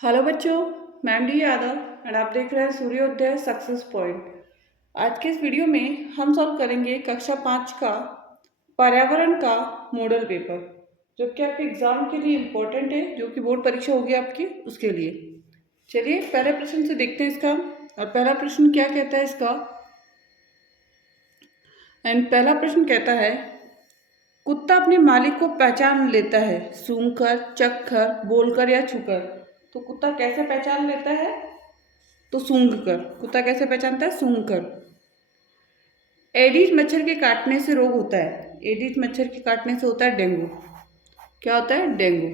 Hello बच्चों, मैं M D Yadav and आप देख रहे हैं सूर्योदय सक्सेस पॉइंट। आज के इस वीडियो में हम सॉल्व करेंगे कक्षा 5 का पर्यावरण का मॉडल पेपर, जो कि आपके एग्जाम के लिए इम्पोर्टेंट है, जो कि बोर्ड परीक्षा होगी आपकी उसके लिए। चलिए पहले प्रश्न से देखते हैं इसका। और पहला प्रश्न क्या कहता है इसका। एंड पहला प्रश्न कहता है, कुत्ता अपने मालिक को पहचान लेता है, सूंघकर, चखकर, बोलकर या छूकर। तो कुत्ता कैसे पहचान लेता है? तो सूंघकर। कुत्ता कैसे पहचानता है? सूंघकर। एडीज मच्छर के काटने से रोग होता है। एडीज मच्छर के काटने से होता है डेंगू। क्या होता है? डेंगू।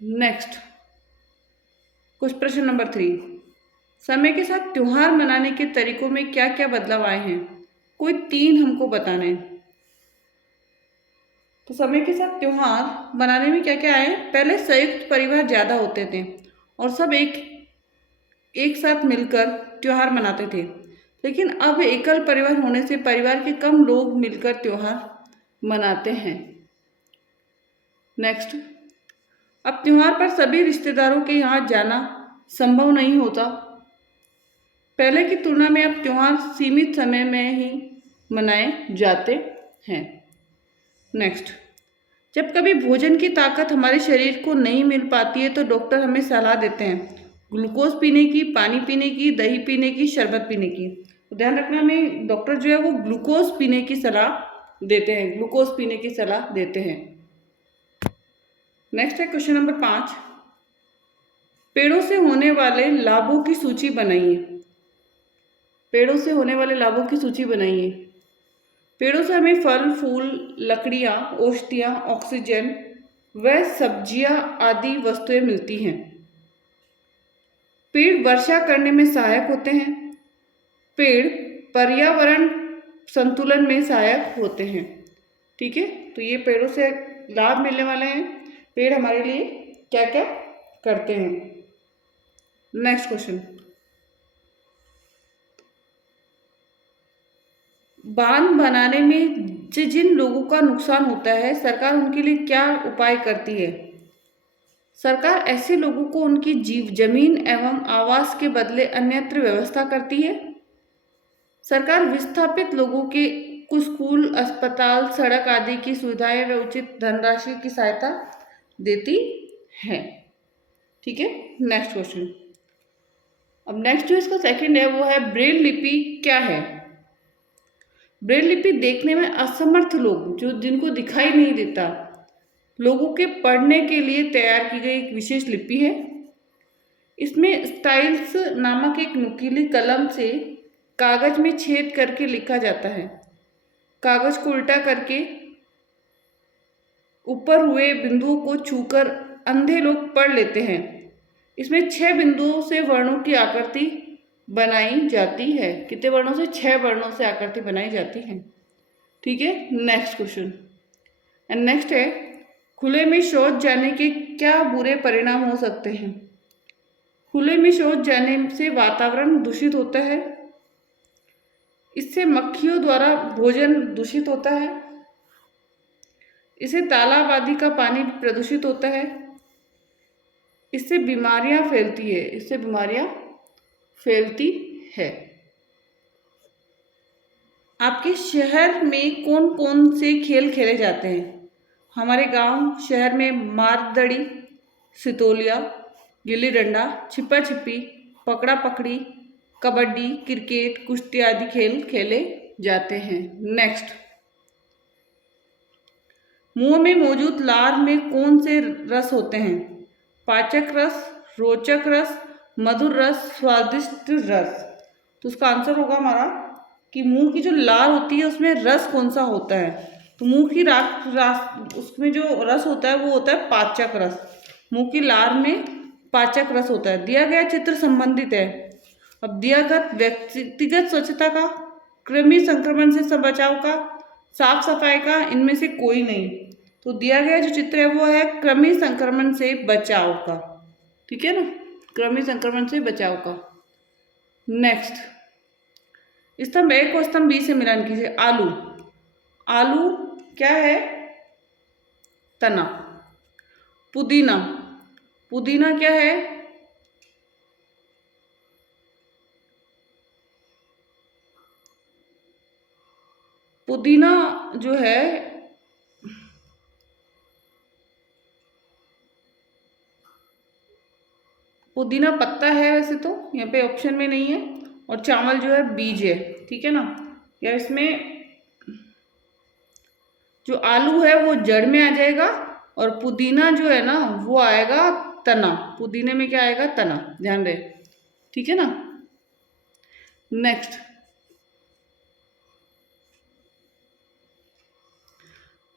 नेक्स्ट प्रश्न नंबर 3। समय के साथ त्योहार मनाने के तरीकों में क्या क्या बदलाव आए हैं? कोई 3 हमको बताने हैं। तो समय के साथ त्योहार मनाने में क्या क्या आए हैं? पहले संयुक्त परिवार ज़्यादा होते थे और सब एक साथ मिलकर त्योहार मनाते थे। लेकिन अब एकल परिवार होने से परिवार के कम लोग मिलकर त्योहार मनाते हैं। नेक्स्ट, अब त्योहार पर सभी रिश्तेदारों के यहाँ जाना संभव नहीं होता। पहले की तुलना में अब त्योहार सीमित समय में ही मनाए जाते हैं। नेक्स्ट, जब कभी भोजन की ताकत हमारे शरीर को नहीं मिल पाती है तो डॉक्टर हमें सलाह देते हैं ग्लूकोज पीने की, पानी पीने की, दही पीने की, शरबत पीने की। तो ध्यान रखना, हमें डॉक्टर जो है वो ग्लूकोज पीने की सलाह देते हैं, ग्लूकोज पीने की सलाह देते हैं। नेक्स्ट है क्वेश्चन नंबर 5। पेड़ों से होने वाले लाभों की सूची बनाइए। पेड़ों से होने वाले लाभों की सूची बनाइए। पेड़ों से हमें फल, फूल, लकड़ियाँ, औषधियाँ, ऑक्सीजन व सब्जियाँ आदि वस्तुएं मिलती हैं। पेड़ वर्षा करने में सहायक होते हैं। पेड़ पर्यावरण संतुलन में सहायक होते हैं। ठीक है, तो ये पेड़ों से लाभ मिलने वाले हैं। पेड़ हमारे लिए क्या क्या करते हैं। नेक्स्ट क्वेश्चन, बांध बनाने में जिन लोगों का नुकसान होता है, सरकार उनके लिए क्या उपाय करती है? सरकार ऐसे लोगों को उनकी जमीन एवं आवास के बदले अन्यत्र व्यवस्था करती है। सरकार विस्थापित लोगों के कुछ स्कूल, अस्पताल, सड़क आदि की सुविधाएं व उचित धनराशि की सहायता देती है। ठीक है, नेक्स्ट क्वेश्चन। अब नेक्स्ट जो इसका सेकंड है वो है, ब्रेल लिपि क्या है? ब्रेल लिपि देखने में असमर्थ लोग, जो जिनको दिखाई नहीं देता, लोगों के पढ़ने के लिए तैयार की गई एक विशेष लिपि है। इसमें स्टाइल्स नामक एक नुकीली कलम से कागज में छेद करके लिखा जाता है। कागज को उल्टा करके ऊपर हुए बिंदुओं को छूकर अंधे लोग पढ़ लेते हैं। इसमें 6 बिंदुओं से वर्णों की आकृति बनाई जाती है। कितने वर्णों से? 6 वर्णों से आकृति बनाई जाती है। ठीक है, नेक्स्ट क्वेश्चन। एंड नेक्स्ट है, खुले में शौच जाने के क्या बुरे परिणाम हो सकते हैं? खुले में शौच जाने से वातावरण दूषित होता है। इससे मक्खियों द्वारा भोजन दूषित होता है। इससे तालाब आदि का पानी प्रदूषित होता है। इससे बीमारियां फैलती है। इससे बीमारियां फैलती है। आपके शहर में कौन कौन से खेल खेले जाते हैं? हमारे गांव शहर में मारदड़ी, सितोलिया, गिल्ली डंडा, छिपा छिपी, पकड़ा पकड़ी, कबड्डी, क्रिकेट, कुश्ती आदि खेल खेले जाते हैं। नेक्स्ट, मुंह में मौजूद लार में कौन से रस होते हैं? पाचक रस, रोचक रस, मधुर रस, स्वादिष्ट रस। तो उसका आंसर होगा हमारा कि मुंह की जो लार होती है उसमें रस कौन सा होता है? तो मुंह की उसमें जो रस होता है वो होता है पाचक रस। मुंह की लार में पाचक रस होता है। दिया गया चित्र संबंधित है। अब दिया गया व्यक्तिगत स्वच्छता का, कृमि संक्रमण से बचाव का, साफ सफाई का, इनमें से कोई नहीं। तो दिया गया जो चित्र है वो है कृमि संक्रमण से बचाव का। ठीक है ना, कृमि संक्रमण से बचाव का। नेक्स्ट, स्तंभ ए को स्तंभ बी से मिलान कीजिए। आलू, आलू क्या है? तना। पुदीना, पुदीना क्या है? पुदीना जो है, पुदीना पत्ता है वैसे तो, यहाँ पे ऑप्शन में नहीं है। और चावल जो है बीज है, ठीक है ना। या इसमें जो आलू है वो जड़ में आ जाएगा, और पुदीना जो है ना वो आएगा तना। पुदीने में क्या आएगा? तना, ध्यान रहे, ठीक है ना। नेक्स्ट,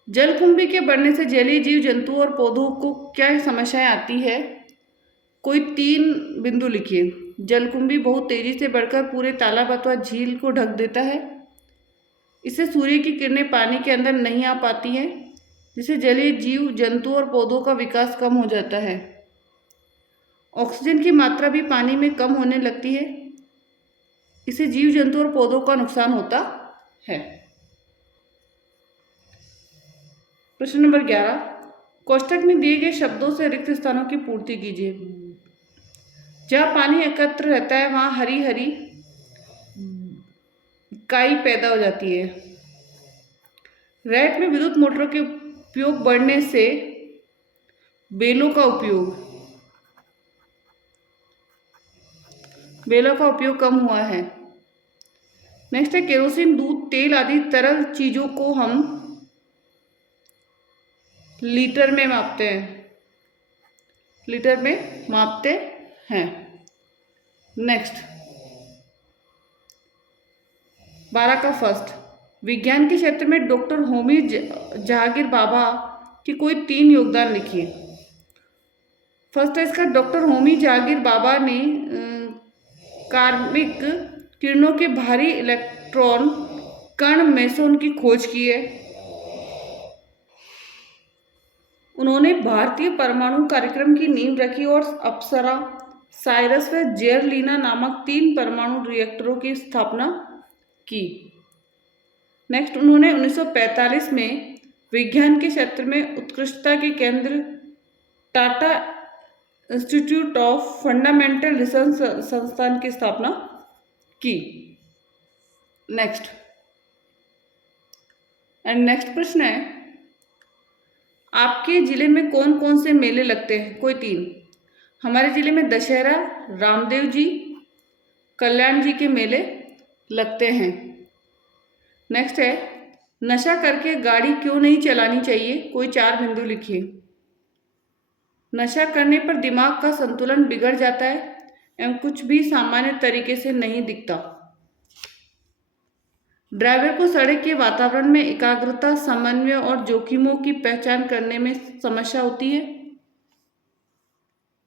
जलकुंभी के बढ़ने से जलीय जीव जंतु और पौधों को क्या समस्याएं आती है? कोई 3 बिंदु लिखिए। जलकुंभी बहुत तेजी से बढ़कर पूरे तालाब अथवा झील को ढक देता है। इससे सूर्य की किरणें पानी के अंदर नहीं आ पाती हैं, जिससे जलीय जीव जंतु और पौधों का विकास कम हो जाता है। ऑक्सीजन की मात्रा भी पानी में कम होने लगती है। इससे जीव जंतु और पौधों का नुकसान होता है। प्रश्न नंबर 11, कोष्ठक में दिए गए शब्दों से रिक्त स्थानों की पूर्ति कीजिए। जहाँ पानी एकत्र रहता है वहाँ हरी हरी काई पैदा हो जाती है। रैट में विद्युत मोटरों के उपयोग बढ़ने से बेलों का उपयोग कम हुआ है। नेक्स्ट है, केरोसिन, दूध, तेल आदि तरल चीजों को हम लीटर में मापते हैं। नेक्स्ट, 12 का फर्स्ट, विज्ञान के क्षेत्र में डॉक्टर होमी जहांगीर भाभा की कोई 3 योगदान लिखिए। फर्स्ट है इसका, डॉक्टर होमी जहांगीर भाभा ने कार्मिक किरणों के भारी इलेक्ट्रॉन कण मेसोन की खोज की है। उन्होंने भारतीय परमाणु कार्यक्रम की नींव रखी और अप्सरा, साइरस व जेरलिना नामक 3 परमाणु रिएक्टरों की स्थापना की। नेक्स्ट, उन्होंने 1945 में विज्ञान के क्षेत्र में उत्कृष्टता के केंद्र Tata institute of fundamental research संस्थान की स्थापना की। नेक्स्ट प्रश्न है, आपके जिले में कौन कौन से मेले लगते हैं? कोई 3। हमारे जिले में दशहरा, रामदेव जी, कल्याण जी के मेले लगते हैं। नेक्स्ट है, नशा करके गाड़ी क्यों नहीं चलानी चाहिए? कोई 4 बिंदु लिखिए। नशा करने पर दिमाग का संतुलन बिगड़ जाता है एवं कुछ भी सामान्य तरीके से नहीं दिखता। ड्राइवर को सड़क के वातावरण में एकाग्रता, समन्वय और जोखिमों की पहचान करने में समस्या होती है।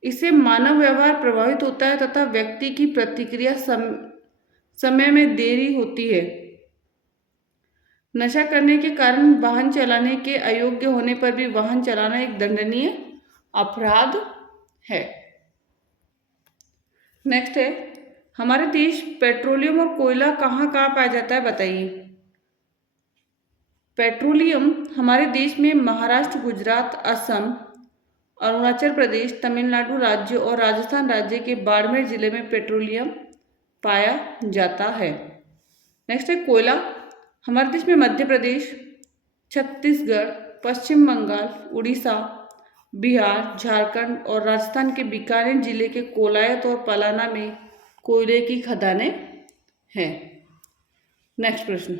इससे मानव व्यवहार प्रभावित होता है तथा व्यक्ति की प्रतिक्रिया समय में देरी होती है। नशा करने के कारण वाहन चलाने के अयोग्य होने पर भी वाहन चलाना एक दंडनीय अपराध है। नेक्स्ट है, हमारे देश पेट्रोलियम और कोयला कहाँ कहाँ पाया जाता है? बताइए। पेट्रोलियम हमारे देश में महाराष्ट्र, गुजरात, असम, अरुणाचल प्रदेश, तमिलनाडु राज्य और राजस्थान राज्य के बाड़मेर जिले में पेट्रोलियम पाया जाता है। नेक्स्ट है, कोयला हमारे देश में मध्य प्रदेश, छत्तीसगढ़, पश्चिम बंगाल, उड़ीसा, बिहार, झारखंड और राजस्थान के बीकानेर जिले के कोलायत और पलाना में कोयले की खदानें हैं। नेक्स्ट प्रश्न,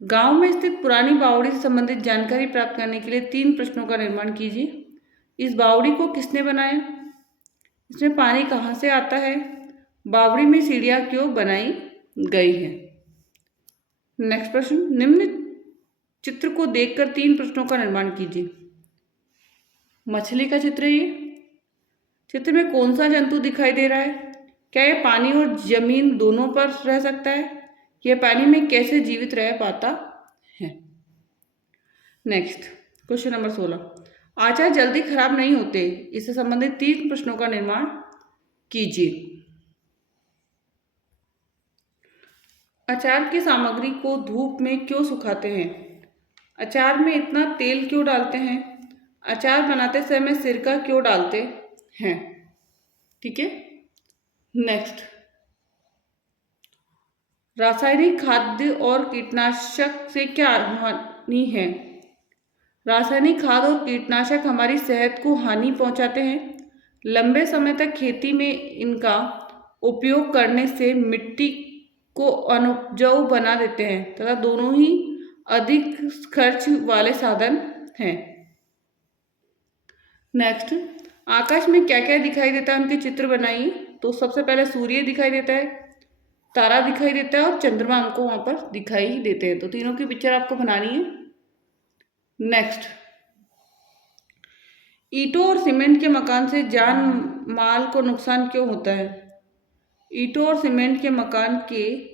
गांव में स्थित पुरानी बावड़ी से संबंधित जानकारी प्राप्त करने के लिए 3 प्रश्नों का निर्माण कीजिए। इस बावड़ी को किसने बनाया? इसमें पानी कहाँ से आता है? बावड़ी में सीढ़ियाँ क्यों बनाई गई हैं? नेक्स्ट प्रश्न, निम्न चित्र को देखकर 3 प्रश्नों का निर्माण कीजिए। मछली का चित्र है ये। चित्र में कौन सा जंतु दिखाई दे रहा है? क्या यह पानी और जमीन दोनों पर रह सकता है? यह पानी में कैसे जीवित रह पाता है? नेक्स्ट क्वेश्चन नंबर 16, अचार जल्दी खराब नहीं होते, इससे संबंधित 3 प्रश्नों का निर्माण कीजिए। अचार की सामग्री को धूप में क्यों सुखाते हैं? अचार में इतना तेल क्यों डालते हैं? अचार बनाते समय सिरका क्यों डालते हैं? ठीक है। नेक्स्ट, रासायनिक खाद्य और कीटनाशक से क्या हानि है? रासायनिक खाद और कीटनाशक हमारी सेहत को हानि पहुंचाते हैं। लंबे समय तक खेती में इनका उपयोग करने से मिट्टी को अनुपजाऊ बना देते हैं तथा दोनों ही अधिक खर्च वाले साधन हैं। नेक्स्ट, आकाश में क्या क्या दिखाई देता है, उनके चित्र बनाइए। तो सबसे पहले सूर्य दिखाई देता है, तारा दिखाई देता है और चंद्रमा हमको वहां पर दिखाई देते हैं। तो तीनों की पिक्चर आपको बनानी है। नेक्स्ट, ईंटों और सीमेंट के मकान से जान माल को नुकसान क्यों होता है? ईंटों और सीमेंट के मकान के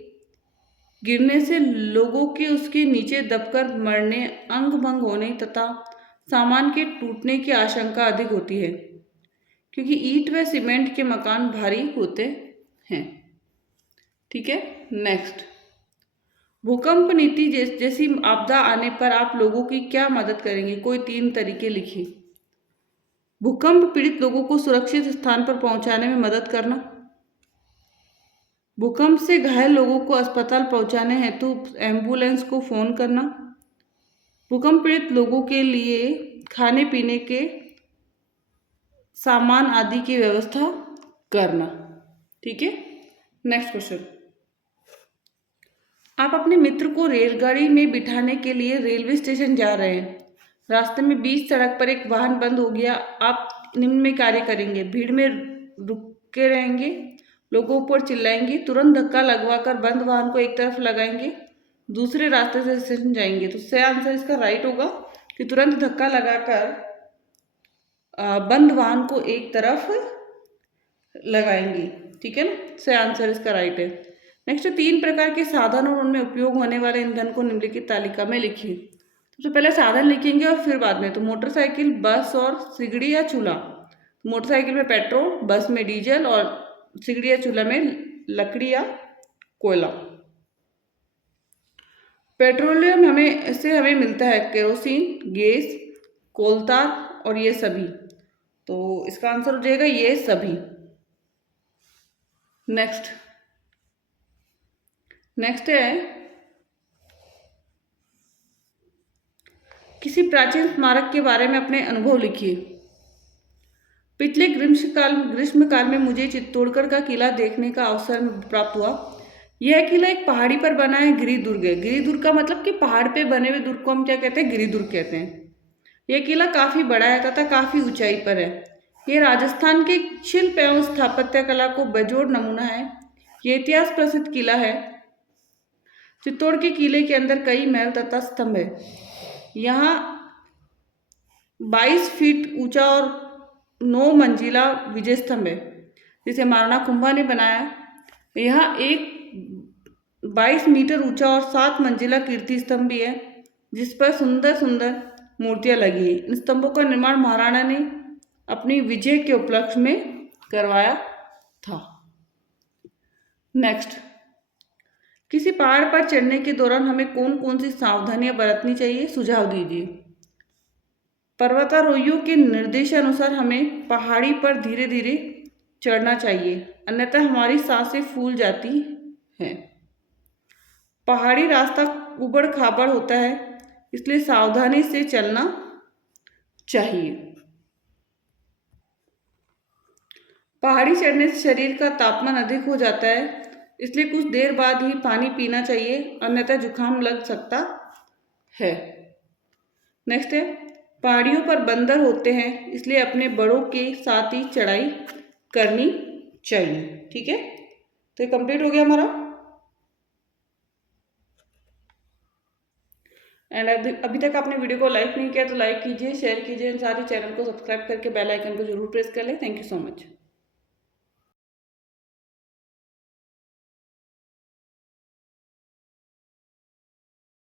गिरने से लोगों के उसके नीचे दबकर मरने, अंग भंग होने तथा सामान के टूटने की आशंका अधिक होती है, क्योंकि ईंट व सीमेंट के मकान भारी होते हैं। ठीक है। नेक्स्ट, भूकंप नीति जैसी आपदा आने पर आप लोगों की क्या मदद करेंगे? कोई 3 तरीके लिखिए। भूकंप पीड़ित लोगों को सुरक्षित स्थान पर पहुंचाने में मदद करना, भूकंप से घायल लोगों को अस्पताल पहुंचाने हेतु एम्बुलेंस को फोन करना, भूकंप पीड़ित लोगों के लिए खाने पीने के सामान आदि की व्यवस्था करना। ठीक है। नेक्स्ट क्वेश्चन, आप अपने मित्र को रेलगाड़ी में बिठाने के लिए रेलवे स्टेशन जा रहे हैं। रास्ते में बीच सड़क पर एक वाहन बंद हो गया। आप निम्न में कार्य करेंगे। भीड़ में रुके रहेंगे, लोगों पर चिल्लाएंगे, तुरंत धक्का लगवाकर बंद वाहन को एक तरफ लगाएंगे, दूसरे रास्ते से स्टेशन जाएंगे। तो सही आंसर इसका राइट होगा कि तुरंत धक्का लगाकर बंद वाहन को एक तरफ लगाएंगे। ठीक है ना, सही आंसर इसका राइट है। नेक्स्ट, 3 प्रकार के साधन और उनमें उपयोग होने वाले ईंधन को निम्नलिखित तालिका में लिखिए। सबसे पहले साधन लिखेंगे और फिर बाद में। तो मोटरसाइकिल, बस और सिगड़ी या चूल्हा। मोटरसाइकिल में पेट्रोल, बस में डीजल और सिगड़ी या चूल्हा में लकड़ी या कोयला। पेट्रोलियम हमें मिलता है केरोसिन, गैस, कोलतार और ये सभी। तो इसका आंसर हो जाएगा ये सभी। नेक्स्ट है, किसी प्राचीन स्मारक के बारे में अपने अनुभव लिखिए। पिछले ग्रीष्म काल में मुझे चित्तौड़गढ़ का किला देखने का अवसर प्राप्त हुआ। यह किला एक पहाड़ी पर बना है, गिरिदुर्ग है। गिरिदुर्ग का मतलब कि पहाड़ पे बने हुए दुर्ग को हम क्या कहते हैं? गिरिदुर्ग कहते हैं। यह किला काफी बड़ा है तथा काफी ऊंचाई पर है। यह राजस्थान के शिल्प एवं स्थापत्य कला को बेजोड़ नमूना है। यह इतिहास प्रसिद्ध किला है। चित्तौड़ के किले के अंदर कई महल तथा स्तंभ है। यहाँ 22 फीट ऊंचा और 9 मंजिला विजय स्तंभ है, जिसे महाराणा कुंभा ने बनाया। यहाँ एक 22 मीटर ऊंचा और 7 मंजिला कीर्ति स्तंभ भी है, जिस पर सुंदर सुंदर मूर्तियां लगी है। इन स्तंभों का निर्माण महाराणा ने अपनी विजय के उपलक्ष्य में करवाया था। नेक्स्ट, किसी पहाड़ पर चढ़ने के दौरान हमें कौन कौन सी सावधानियां बरतनी चाहिए? सुझाव दीजिए। पर्वतारोहियों के निर्देशानुसार हमें पहाड़ी पर धीरे धीरे चढ़ना चाहिए, अन्यथा हमारी सांसें फूल जाती हैं। पहाड़ी रास्ता उबड़ खाबड़ होता है, इसलिए सावधानी से चलना चाहिए। पहाड़ी चढ़ने से शरीर का तापमान अधिक हो जाता है, इसलिए कुछ देर बाद ही पानी पीना चाहिए, अन्यथा जुकाम लग सकता है। नेक्स्ट है, पहाड़ियों पर बंदर होते हैं, इसलिए अपने बड़ों के साथ ही चढ़ाई करनी चाहिए। ठीक है, तो ये कंप्लीट हो गया हमारा। एंड अभी तक आपने वीडियो को लाइक नहीं किया तो लाइक कीजिए, शेयर कीजिए, साथ ही चैनल को सब्सक्राइब करके बेल आइकन को जरूर प्रेस कर लें। Thank you so much.